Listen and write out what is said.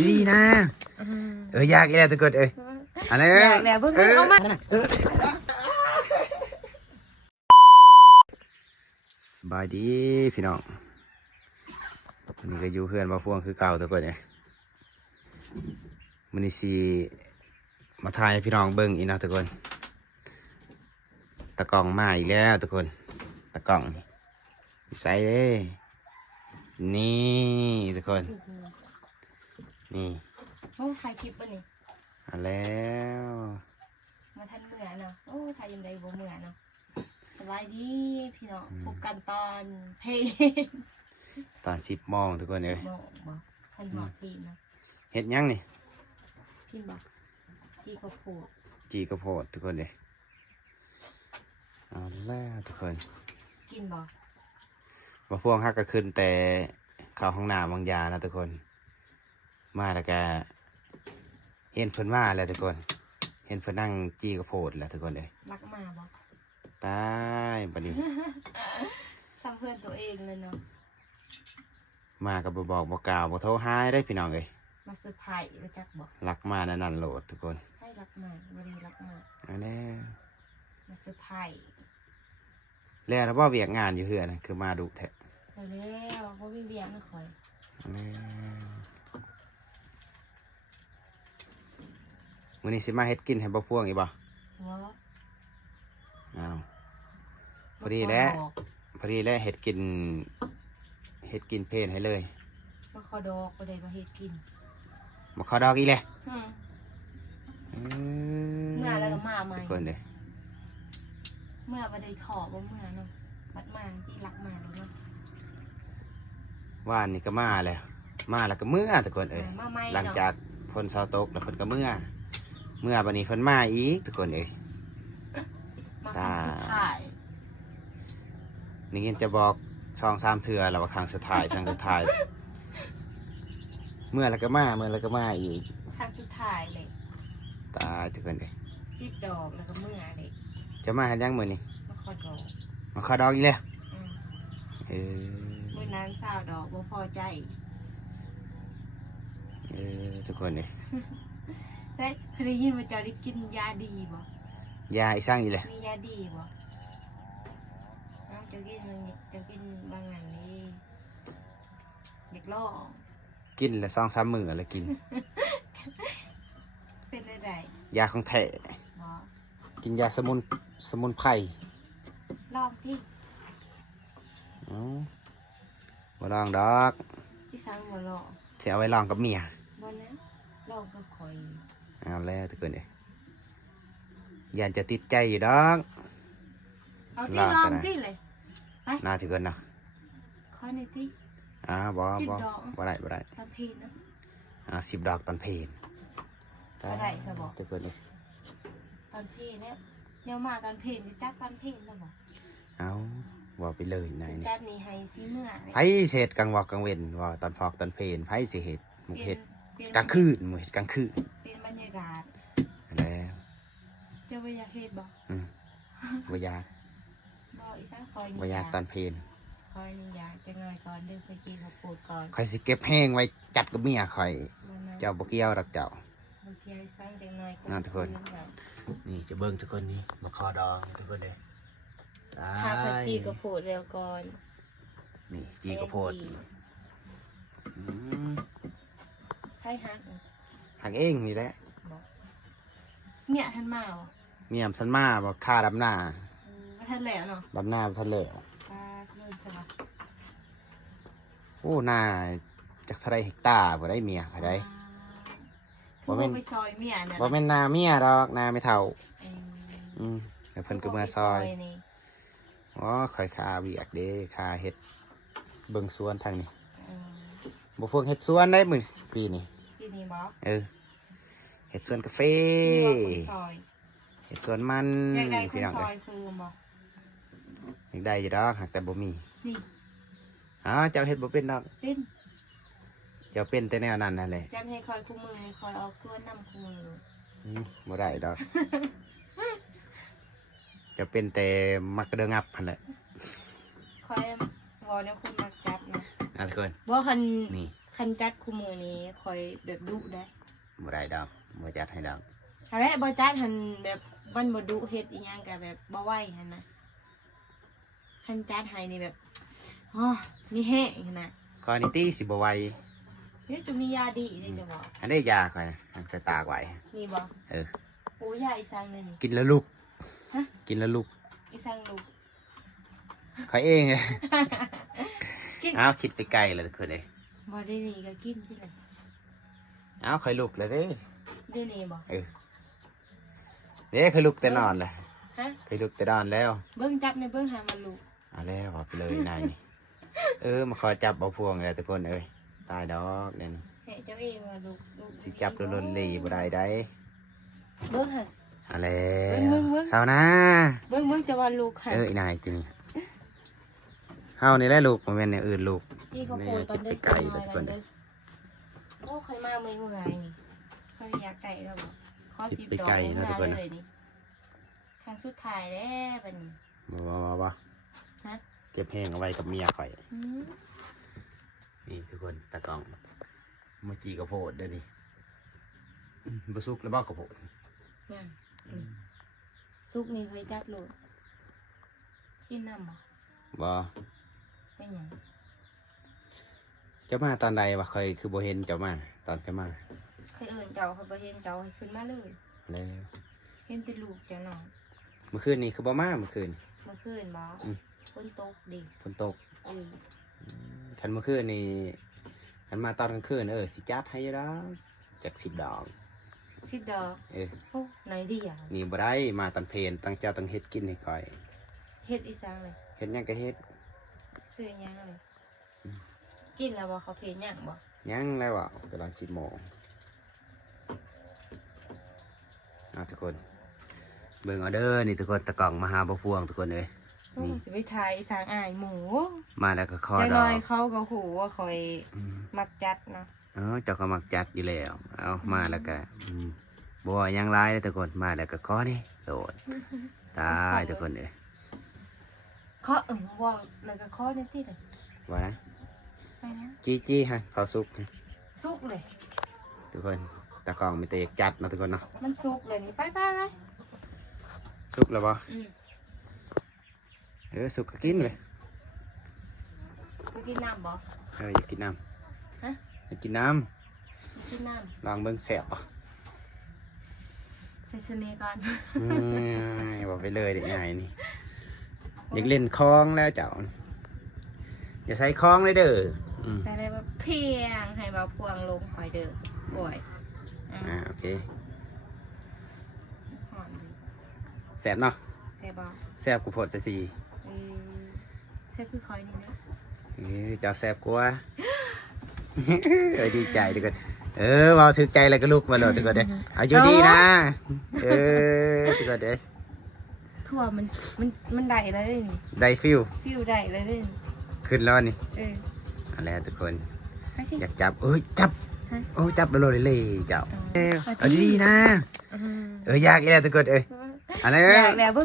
ดีนะอยากแล้วทุกคนอะไรอยากแล้วเพิ่งเอามาสบายดีพี่น้องวันนี้ก็อยู่เพื่อนมาพ่วงคือเก่าทุกคนมันนี่สิมาถ่ายให้พี่น้องเบิ่งอีกนะทุกคนตะกล่องมาอีกแล้วทุกคนตะกล่องใส่เลยนี่ทุกคนนี่โอ้ถ่ายคลิปป่ะนี่มาแล้วมาทันเมื่อเนาะโอ้ถ่ายยังไงบ่เมื่อเนาะสบายดีพี่น้องพบกันตอนเพลงตอน10 โมงทุกคนบอกทันหมอกพี่นะเฮ็ดยังนี่พี่บอกจีข้าวโพดทุกคนเอาแล้วทุกคนกินบอกมาพ่วงฮักก็ขึ้นแต่เข้าห้องน้ำบางยานะทุกคนมาแล้วก็เห็นเพิ่นมาแล้วทุกคนเห็นเพิ่นนั่งจี้กระโพดแล้วทุกคนรักมาบอกตายบัดนี้ซ้ำเพื่อนตัวเองเลยเนาะมากับบอกกล่าวโทรหายได้พี่น้องมาเซอร์ไพรส์รู้จักบอกรักมานั่นโหลดทุกคนให้รักมาบริรักมาอันนี้มาเซอร์ไพรส์แล้วถ้าว่าเวียกงานอยู่เฮือนคือมาดุแท้แล้วเพราะวิ่งเวียนไม่ค่อยมื้อนี้สิมาเฮ็ดกินให้บ่พ่วงอีบ่อ้าวพอดีแล้วเฮ็ดกินเพลนให้เลยมาขอดอกไปเลยมาเฮ็ดกินมาขอดอกอีกเลยเมื่อแล้วก็มาใหม่คนเลยเมื่อประเดี๋ยวถอบ่เมื่อเนาะมัดมาที่รักมาเลยเนาะว่านนี่ก็มาแล้วก็เมื่อทุกคนหลังจากฝนเช้าตกแล้วคนก็เมื่อบัดนี้คนมาอีกทุกคนมาครั้งสุดท้ายนี่เงินจะบอก2-3 เทื่อแล้วว่าครั้งสุดท้ายเมื่อแล้วก็มาอีกครั้งสุดท้ายเลยตายทุกคน10 ดอกแล้วก็เมื่อเลยจะมาหันยังมื้อนี้มาขอดอกมาขอดอกอีกแล้วมื้อนั้น20 ดอกบ่พอใจทุกคนใช่เคยยินว่าจะได้กินยาดีบ่ยาอีสร้างอีเลยมียาดีบ่จะกินบางอย่างนี้เด็กล่อกินละ2-3 มื้อแล้วกินเป็นอะไรยาของแท้กินยาสมุนไพรลองที่บ่ลองดอกพี่สาวบ่ลองสิเอาไว้ลองกับเมียบ่นะลองกับข่อยเอาแล้วทุกคนอย่าจะติดใจอยู่ดอกเอาที่ลองที่เลยน่าถือกันเนาะข้อหนึ่งที่บ่ได้ตอนเพลนนะ10 ดอกตอนเพลนได้สบทุกคนตอนเพลนเนี่ยมาตอนเพลนจัดตอนเพลนแล้วบอกเอาว่าไปเลยนายนี่จัดนี่ให้ซีเมื่อไผเศษกลางวอกกลางเว้นว่าตอนฟอกตอนเพลนไผสิเฮ็ดหมู่เฮ็ดกลางคืนหมู่เฮ็ดกลางคืนเป็นบรรยากาศแล้วเจ้าบ่อยากเฮ็ดบ่บ่อยากอีสานคอยบ่อยากตอนเพลนคอยนี่อยากจะง่ายก่อนเดินไปกินข้าวโพดก่อนข่อยสิเก็บแห้งไว้จัดกับเมียข่อยเจ้าบ่เกี่ยวดอกเจ้านั่นทุกคนนี่จะเบิ่งทุกคนนี่มาขอดองทุกคนถ้าเขาจีกระโพดเร็วก่อนนี่จีกระโพดใช่หักเองนี่แหละเมียท่านมาบ่เมียท่านมาบ่ค่าดำหน้าท่านแล้วเนาะดำหน้าท่านแล้วโอ้หน้าจากเท่าไรเฮกตาร์บ่ได้เมียเขาได้บ่แม่นไปซอยเมียนะบ่แม่นนาเมียดอกนาไม่เท่าแล้วเพิ่นก็มาซอยอ๋อค่อยคาเวียกเด้คาเฮ็ดเบิ่งสวนทางนี้บ่พวกเฮ็ดสวนได้มื้อปีนี้บ่เฮ็ดสวนกาแฟเฮ็ดสวนมันพี่น้องคือบ่อยากได้อยู่ดอกหากแต่บ่มีเจ้าเฮ็ดบ่เป็นดอกเจ้าเป็นแต่แนวนั้นนั่นแหละจันให้คอยคู่มือคอยออกส่วนนำคู่มือบ่ได้ดอกจะเป็นแต่มักกระเดงับพันแหละคอยงอเนี่ยคุณมักจับนะทุกคนบ่คัน คันจัดคู่มือนี้คอยแบบดุได้ บ่ได้ดอกบ่จัดให้ดอก อะไรบ่จัดหันแบบมันบ่ดุเฮ็ดอีหยังก็แบบบ่ไหวหั่นนะคันจัดให้นี่แบบอ๋อมีแห้งหั่นน่ะ คอนิตี้สิบ่ไหว เฮ้ยจะมียาดีได้จะบอก อันนี้ยาค่อยนะมันก็ตากไว้ นี่บ่ เออ โอ้ยาอีสังเลยนี่ กินแล้วลุก ฮะ กินแล้วลุก อีสังลูก เขาเองเลย กิน อ้าวคิดไปไกลเลยทุกคนเลย บ่ได้นี่ก็กินสิเลย อ้าวคอยลุกเลยเด้ ได้นี่บ่ เออเด้เคยลุกแต่นอนเลย ฮะ เคยลุกแต่นอนแล้ว เบิ่งจับในเบิ่งหามันลูก เอาแล้วบอกไปเลยนายนี่มาขอจับเอาพวงเลยทุกคนเอ้ยตายดอกเนี่ย ให้เจ้าเองว่าลูกลูก สิจับโดนหลีบ่ได้ได้ เบิ่งหา เอาแล้ว เบิ่ง เศร้านะ เบิ่งจะว่าลูกหา อีนายจริงเฮานี่แหละลูกมันเป็นอย่างอื่นลูก จี้เขาโผล่ตอนเด้อ คิดไปไกลเลยทุกคน เด้อโอ้ค่อยมาเมื่อยนี่ค่อยอยากไก่แล้วบ่ขอ10ดอกเลยนี่ครั้งสุดท้ายแล้วบัดนี้ บ่ ฮะ เก็บแห้งเอาไว้กับเมียข่อย อืม นี่ทุกคนตะกล้องมาจีกระโพดเด้อดิบะซุกแล้วบอกกระโพด นั่นซุปนี่เคยจับโลดกินน้ำบ่ บ่ เป็นหยัง เจ้ามาตอนใดวะเคยคือบ่เห็นเจ้ามาตอนเจ้ามา เคยเอิ่นเจ้าเคยบ่เห็นเจ้าให้ขึ้นมาเลย แล้ว เห็นแต่ลูกเจ้าน้อง เมื่อคืนนี้คือบ่มาเมื่อคืน เมื่อคืนบ่ อืม ฝนตกดิ ฝนตก เออ คันเมื่อคืนนี่คันมาตอนกลางคืนสิจัดให้อยู่แล้วจาก10 ดอก 10 ดอก เออ โอ้ไหนดีอ่ะ นี่บ่ได้มาตอนเพลนตั้งเจ้าตั้งเฮ็ดกินให้ข่อย เฮ็ดอีสังเลย เฮ็ดหยังก็เฮ็ด ซื้อหยังเลยกินแล้วบ่เขาเพลหยังบ่ ยังแล้วอ่ะกำลัง10 โมงทุกคนเบิ่งเอาเด้อนี่ทุกคนตะกล่องมาหาบ่พวงทุกคนเอ้ย โอ้ยสิไปถ่ายอีสังอายหมู มาแล้วก็ขอ จัง ด น้ อ อย ก เขาก็หูว่าคอย อืม มักจัดเนาะ เจ้าก็มักจัดอยู่แล้ว เอามาแล้วก็บัวยังร้ายเลยทุกคนมาแล้วก็ขอนี่โสดตายทุกคนเลย เคาะว่าแล้วก็เคาะได้ที่เลย ว่านะ ไปนะ จี้ฮะเผาซุก สุกเลย ทุกคนตะกล่องมีเตกจัดนะทุกคนเนาะ มันสุกเลยนี่ไปไป ซุกแล้วบ่ อืม ซุกก็กินเลย ไปกินน้ำบ่ อยากกินน้ ฮะ ำอยากกินน้ ไปกินน้ ำลองเบิ่งแสบอ่ะ ำใส่เสน่ห์ก่อน บอกไปเลยเด็กใหญ่นี่อยากเล่นคล้องแล้วเจ้าอย่าใส่คล้องเลยเด้ออืม ใส่ไปแบบเพียงให้เบาพวงลงคอยเด้อป่วยอ่ะ โอเค หอมดี แสบเนาะ ใส่บ่ แสบกูโพดจะจี เออใส่คือคอยนี่นะ เจ้าแสบกว่า ดีใจทุกคนเบาถึกใจแล้วก็ลุกมาเลยทุกคนเด้อเอาอยู่ดีนะทุกคนเด้อ ทั่วมันได้เลยนี่ ได้ฟิล ฟิวได้เลยนี่ ขึ้นแล้วนี่ เออ เอาแล้วทุกคน ไปสิ อยากจับจับ ฮะ จับเลยเลยเจ้า อ๋อ เอาดีๆนะ อืม อยากอีกแล้วทุกคนเอะไร อยากแล้วเบิ่ง